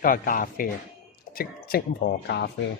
都係咖啡，即磨咖啡。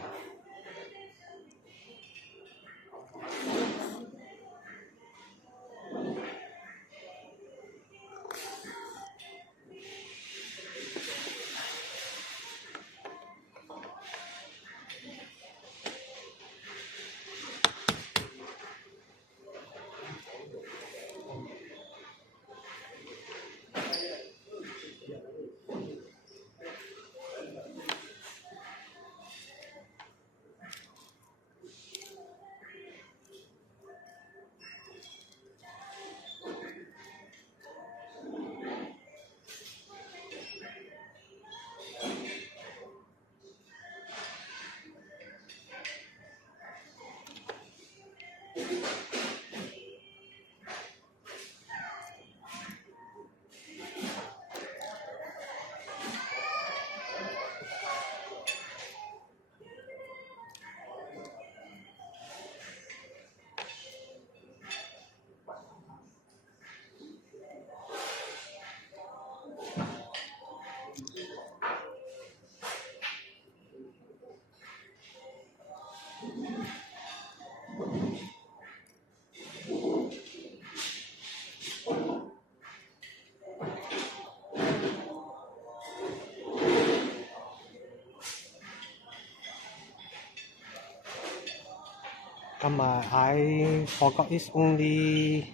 今日I forgot it's only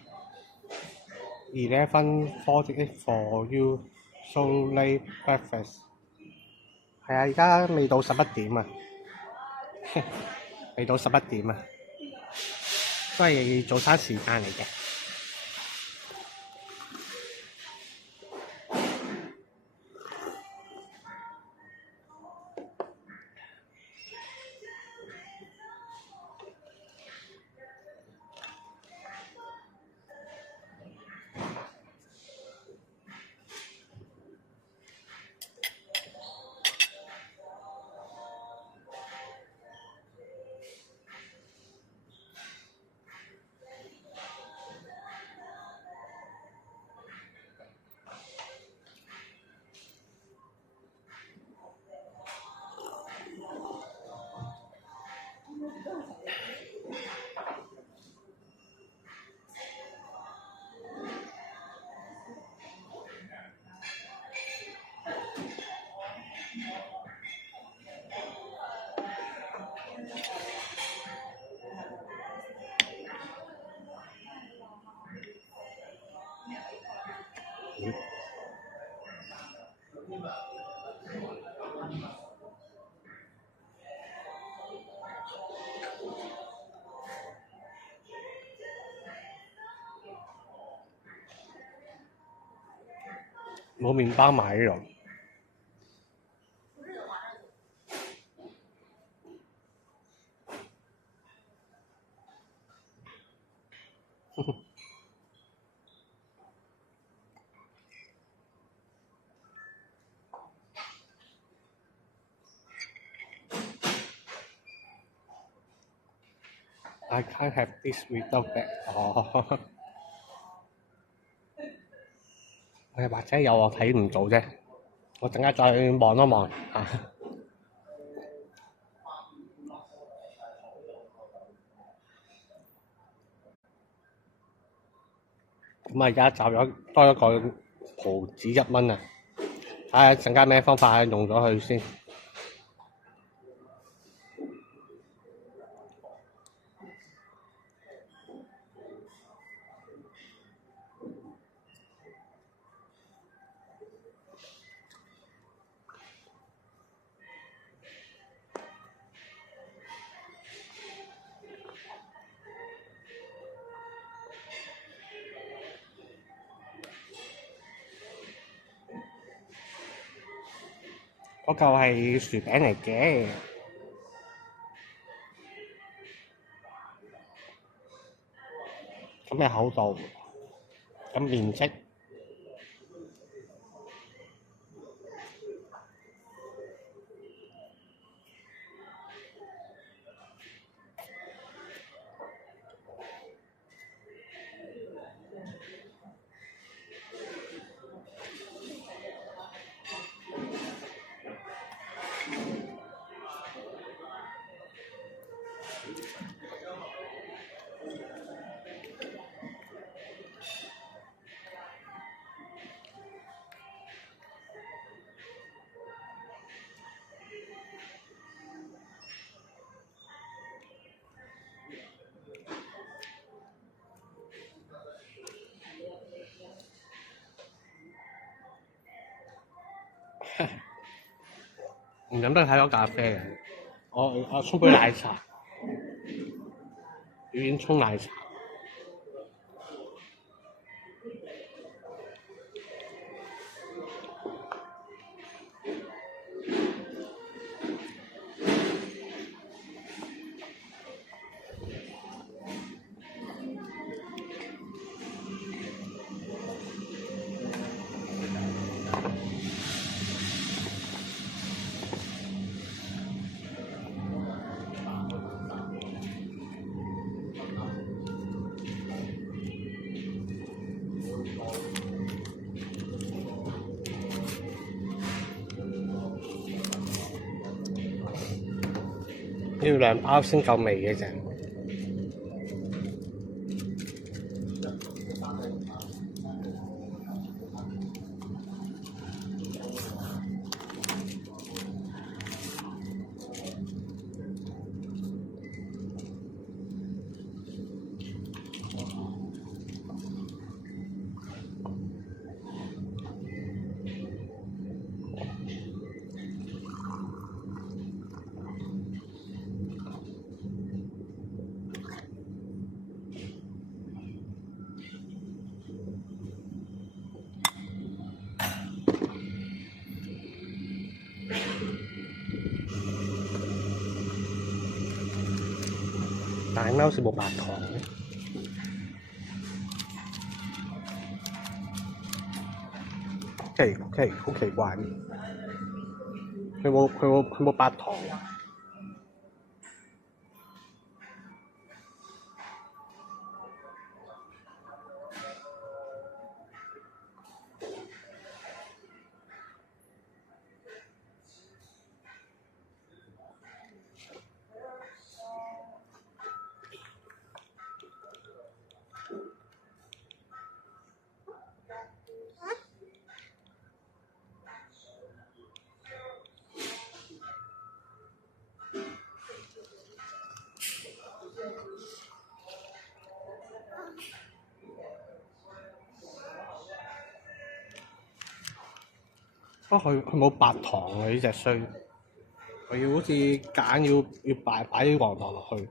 11:48 for you so late breakfast。係啊，而家未到11點啊，未到11點啊，都係早餐時間嚟嘅。冇麵包買呢度。I can't have this without that。哦，或者有我睇唔到啫，我陣間再望一望啊。咁啊，而家賺咗多一個毫子1蚊啊！睇下陣間咩方法用咗佢先。嗰嚿係薯餅嚟嘅，咁嘅厚度，咁面積。唔飲得太多咖啡嘅。我沖杯奶茶，表演沖奶茶。要2包先夠味嘅啫。但係啱好似冇白糖嘅，好奇怪，佢冇白糖。不過佢冇白糖啊！呢隻衰，我要好似揀要擺啲黃糖落去。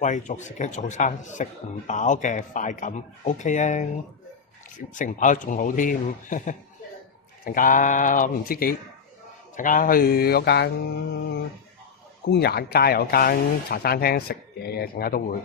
貴族式嘅早餐，食唔飽嘅快感 OK 啊，食唔飽仲好添。陣間唔知幾，陣間去嗰間官也街有間茶餐廳食嘢嘅，陣間都會。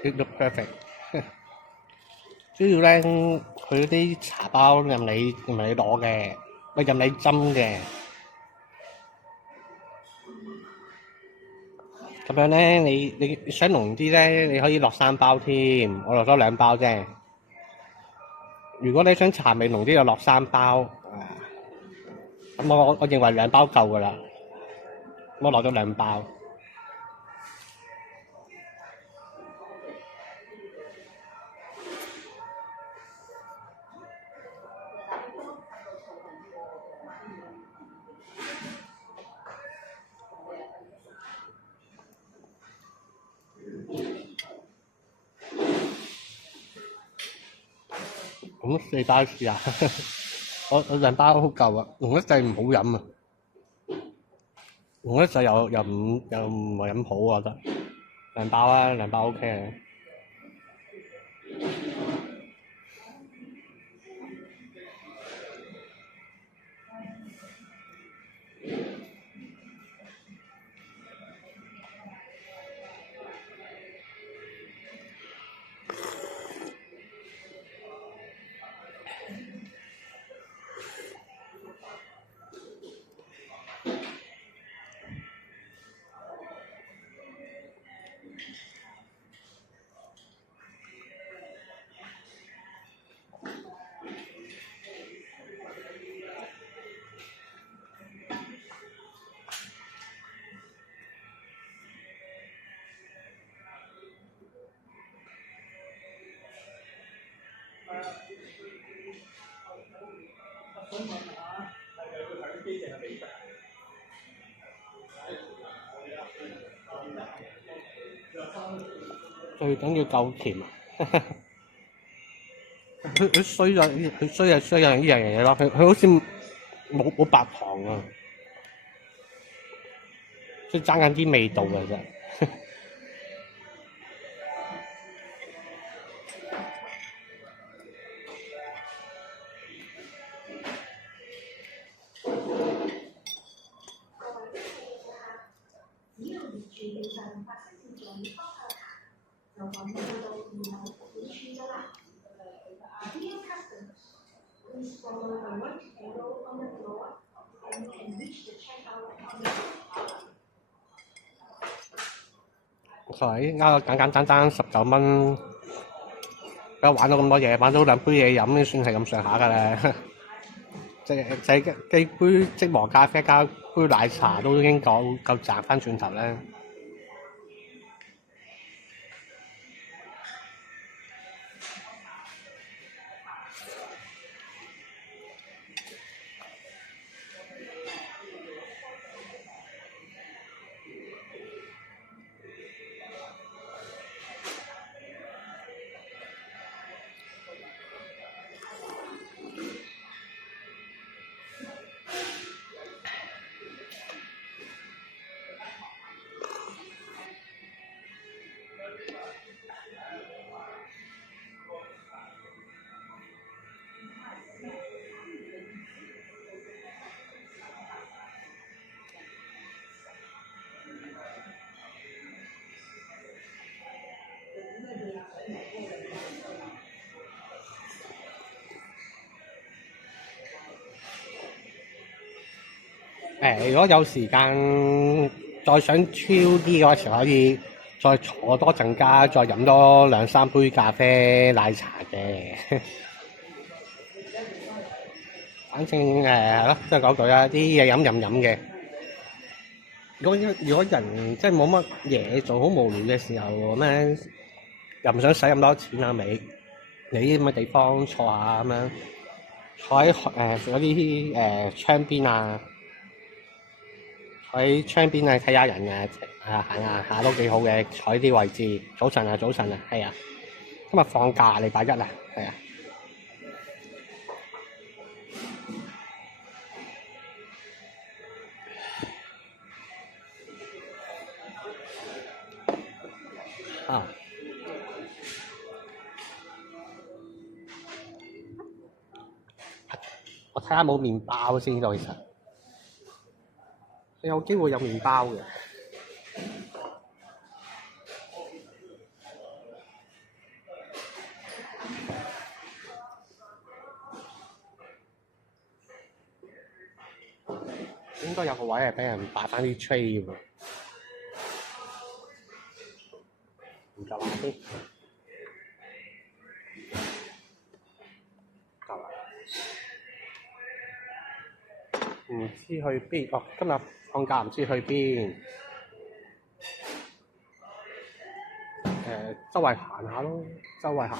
It look perfect 主要咧，佢啲茶包任你攞嘅，任你斟嘅。咁樣咧，你想濃啲咧，你可以落3包添，我落咗2包啫。如果你想茶味濃啲，就落3包。咁我認為2包夠噶啦，我落咗2包。咁4包試下，我2包好夠啊，濃得滯唔好飲啊，濃得滯又唔係咁好啊，我覺得2包啊，2包 OK 啊。最緊要夠甜啊！佢衰就衰呢樣嘢咯，佢好似冇白糖啊，所以爭緊啲味道嘅啫。係啱簡簡單19蚊，而家玩到咁多嘢，玩到2杯嘢飲，算係咁上下㗎啦。就幾杯即磨咖啡加杯奶茶都已經夠賺翻轉頭啦。如果有時間再想超啲嘅話，就可以再坐多陣間，再飲多2-3杯咖啡奶茶嘅。反正係咯，即係講句啦，啲嘢飲嘅。如果人即係冇乜嘢做，好無聊嘅時候咁樣，又唔想使咁多錢啊，你啲咁嘅地方坐下咁樣，坐喺嗰啲窗邊啊。喺窗邊啊，睇下人行下都幾好嘅，坐呢啲位置。早晨啊，係啊，今日放假，禮拜1啊，係啊。我睇下冇麵包先咯，其實有機會有麵包嘅。應該有個位係俾人擺翻啲 tray 喎，唔夠啦先，夠啦。唔知去邊？哦，今日放假唔知去邊？周圍行下咯，周圍行。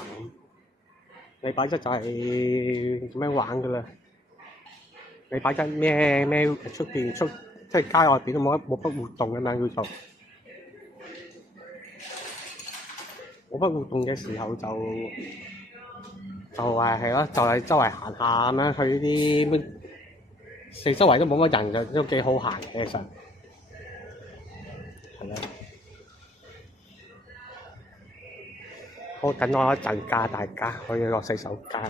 禮拜1就係咁樣玩㗎啦。禮拜1咩出邊即係街外邊都冇乜活動咁樣叫做。冇乜活動嘅時候就係咯，就係周圍行下咁樣，去呢啲咩四周圍都冇乜人，都幾好行嘅其實。係啦。好，等我一陣間，大家可以落洗手間。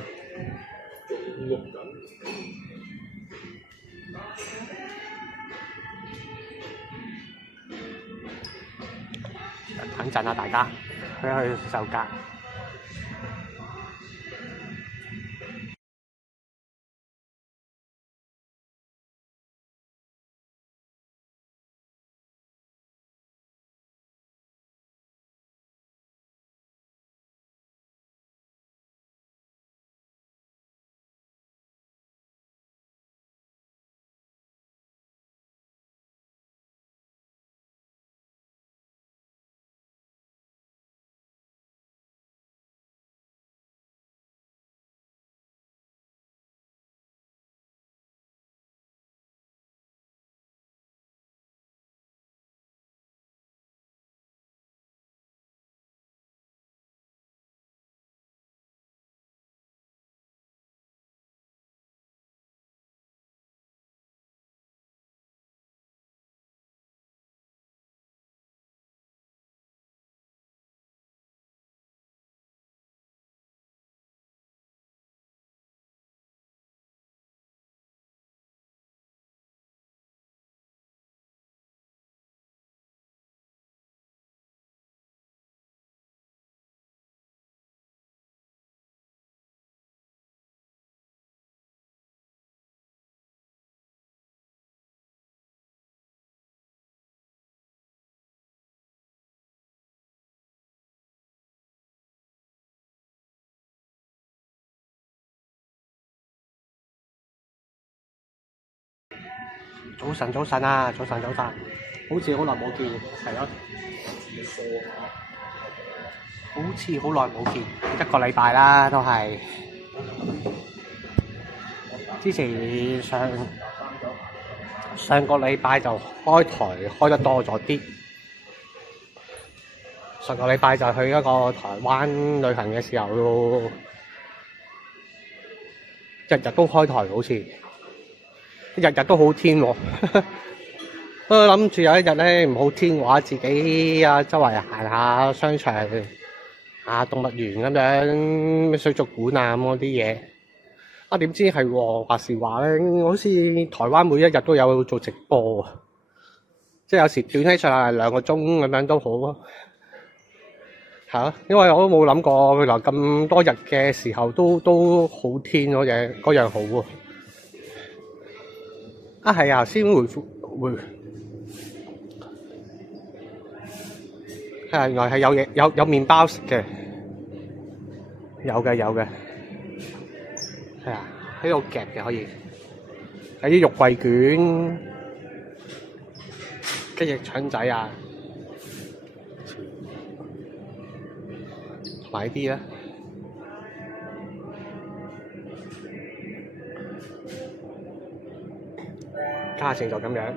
等陣啊，大家去洗手間。早晨，早晨啊，早晨，早晨，好似好耐冇見，係咯，好似好耐冇見，一個禮拜啦，都係。之前上個禮拜就開台開得多咗啲，上個禮拜就去一個台灣旅行嘅時候，日日都開台好似。日日都好天喎，不過諗住有一日咧唔好天嘅話，自己啊周圍行下商場啊動物園咁樣，咩水族館啊咁嗰啲嘢。啊點知係喎，話時話咧，好似台灣每一日都有做直播，即係有時短起上嚟2個鐘咁樣都好啊。係咯，因為我都冇諗過，原來咁多日嘅時候都好天嗰樣好喎。啊係啊，先回係啊，原來係有嘢有麵包食嘅，有嘅，係啊，喺度夾嘅可以，有啲肉桂卷、雞翼腸仔啊，同埋呢啲啦，價錢就咁樣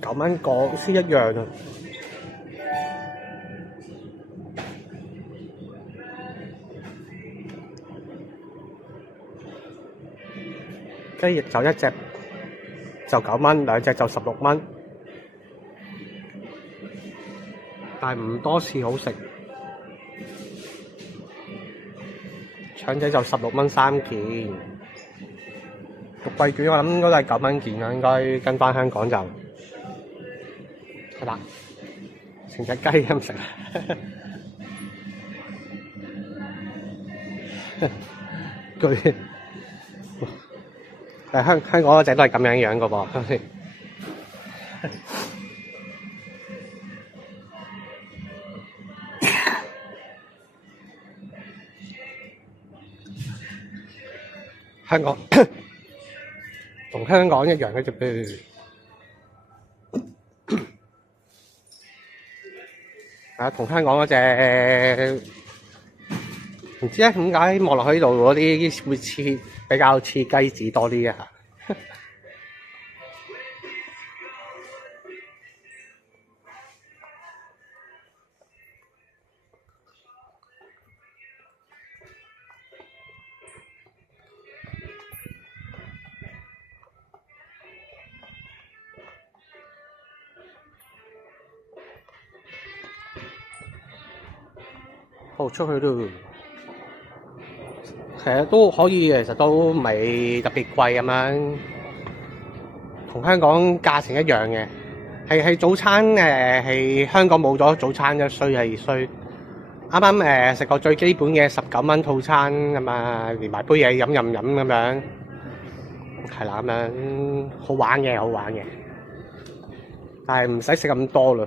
，9蚊個先一樣啊！雞翼就一隻就9蚊，2隻就16蚊，但係唔多次好食。腸仔就16蚊3件，肉桂卷我諗應該都係9蚊件啦，應該跟翻香港就係啦，成隻雞咁食。佢香港嗰隻都係咁樣嘅噃，係咪？香港同香港一樣嘅啫噃，係同香港嗰隻唔知咧點解望落去呢度嗰啲會似比較似雞子多啲嘅嚇。好出去咯。其實都可以，其實都唔係特別貴咁樣，同香港價錢一樣嘅。係早餐係香港冇咗早餐嘅衰係衰。啱啱食過最基本嘅19蚊套餐咁啊，連埋杯嘢飲咁樣，係啦咁樣好玩嘅，但係唔使食咁多嘞，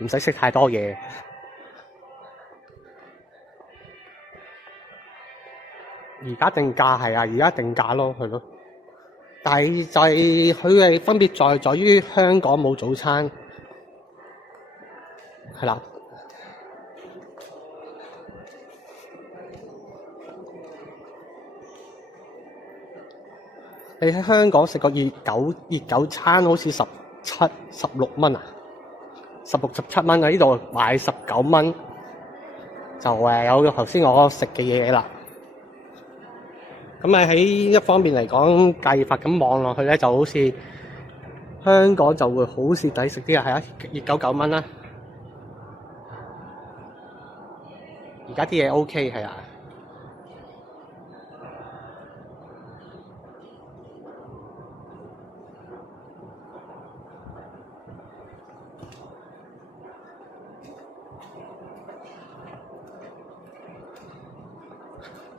唔使食太多嘢。而家定價係啊，而家定價咯，係咯。但係就係佢係分別在於香港冇早餐，係啦。你喺香港食個熱狗餐好似16蚊啊，16、17蚊啊，呢度賣19蚊，就有頭先我食嘅嘢啦。咁喺一方面嚟講，計法咁望落去咧，就好似香港就會好似抵食啲啊，係啊，熱狗9蚊啦。而家啲嘢 OK 係啊。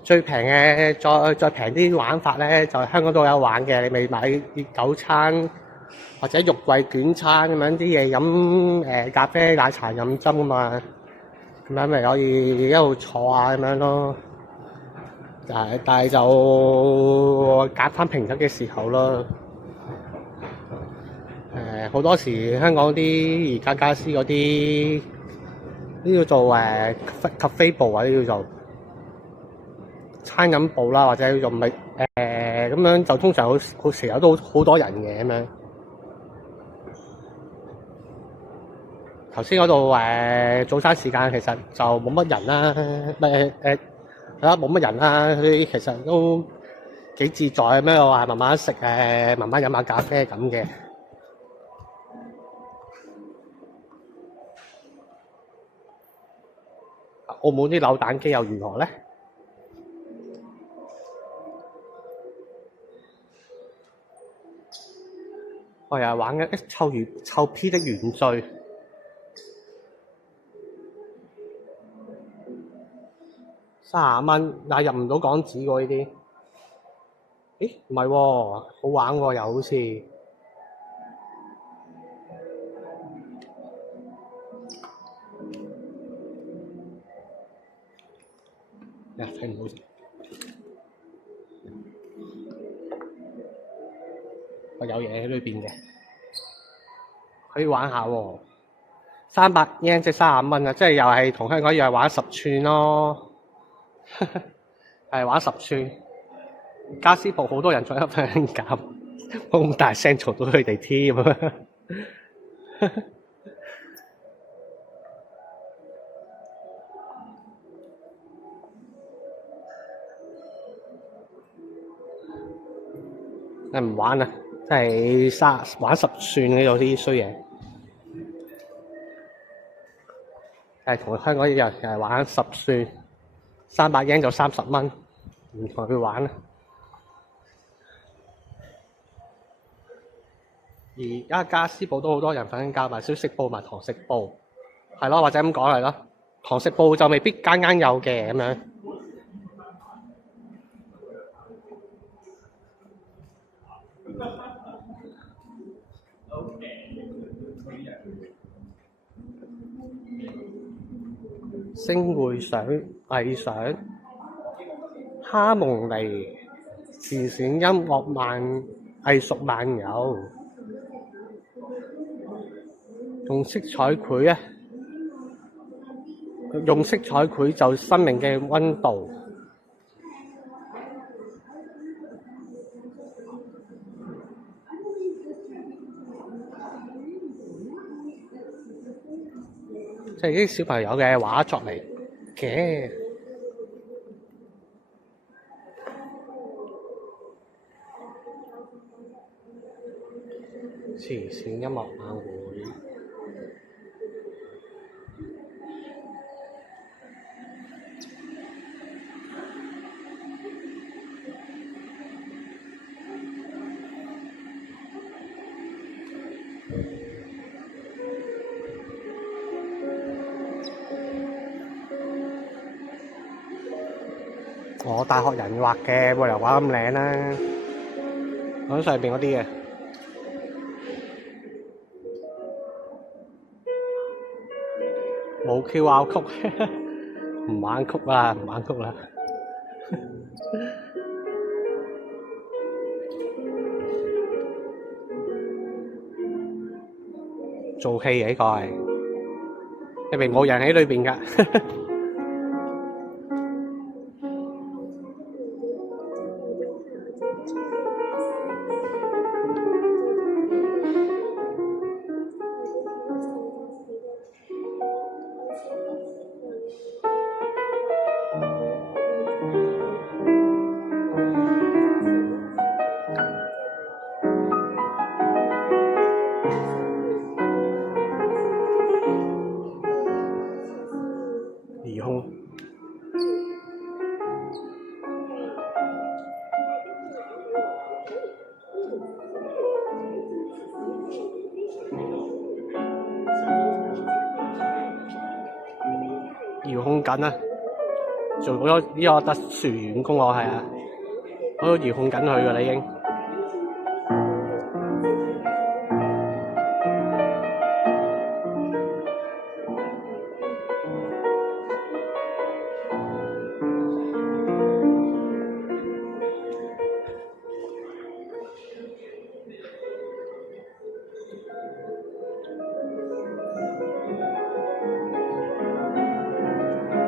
最平嘅再平啲玩法咧，就係香港都有玩嘅。你咪買熱狗餐或者肉桂卷餐咁樣啲嘢飲，咖啡奶茶飲針啊嘛，咁樣咪可以一路坐啊咁樣咯。但係就揀翻平日嘅時候咯。好多時香港啲而家家私嗰啲都要做咖啡部啊，都要做餐飲部啦，或者又唔係咁樣，就通常好成日都好多人嘅咁樣。頭先嗰度早餐時間其實就冇乜人啦，係啦，冇乜人啦。佢其實都幾自在咁樣，話慢慢食慢慢飲下咖啡咁嘅。澳門啲扭蛋機又如何咧？我又係玩緊臭 P 的原罪，30蚊，但係入唔到港紙喎呢啲。咦？唔係喎，好玩喎，又好似。睇唔到先。我有嘢喺裏邊嘅，可以玩下喎。300 yen 即係30蚊啊！即係又係同香港一樣玩10寸咯，係玩10寸。家私鋪好多人在一份減，咁大聲嘈到佢哋添。你唔玩啊？真係玩10寸嘅有啲衰嘢。係同香港一樣，係玩10寸，300 yen 就30蚊，唔同佢玩啦。而家家私鋪都好多人瞓緊覺，埋小食部、埋堂食部，係咯，或者咁講係咯。堂食部就未必間間有嘅咁樣。星匯想、藝想、哈蒙尼、時選音樂藝術漫遊，用色彩繪啊！用色彩繪就生命嘅溫度。即係啲小朋友嘅畫作嚟嘅。慈善音樂晚會，我大學人畫嘅，冇理由畫咁靚啦。我上邊嗰啲嘅冇 QR code，唔玩曲啦，唔玩曲啦。做戲嘅呢個係，入邊冇人喺裏邊㗎。疑空遙控緊啊！做咗呢個特殊員工我係啊，我都遙控緊佢㗎啦已經。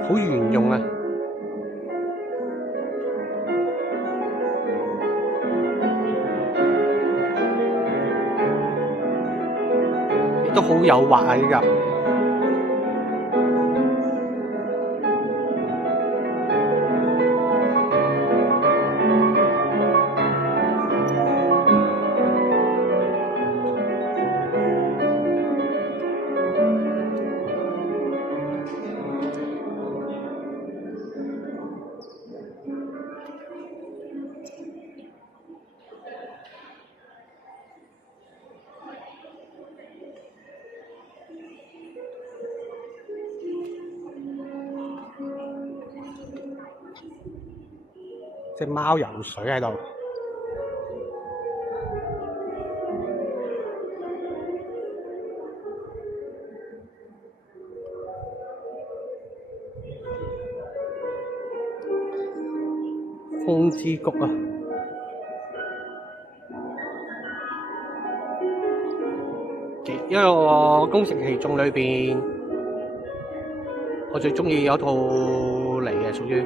好圓融啊！亦都好誘惑啊！呢個隻貓游水喺度，風之谷啊！因為我宮城奇眾裏邊，我最中意有套嚟嘅，屬於。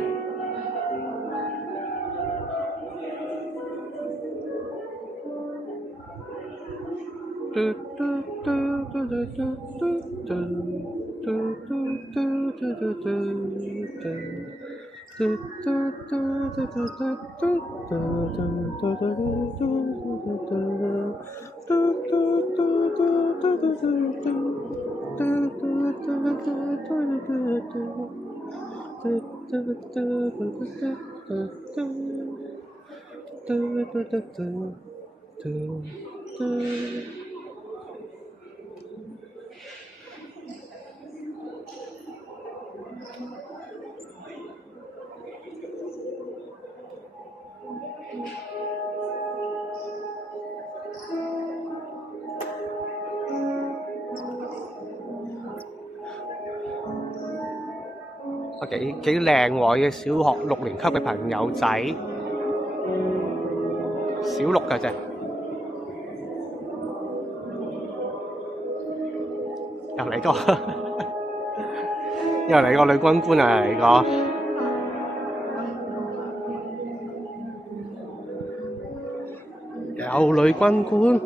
幾靚喎！嘅小學6年級嘅朋友仔，小6㗎啫，又嚟個，又嚟個女軍官啊！嚟個，有女軍官。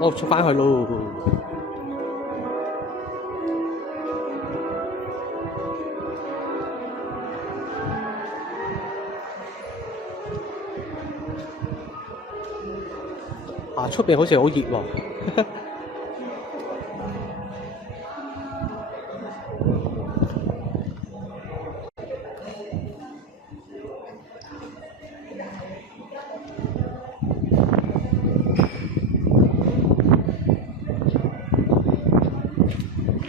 我出翻去咯。啊！出邊好似好熱喎。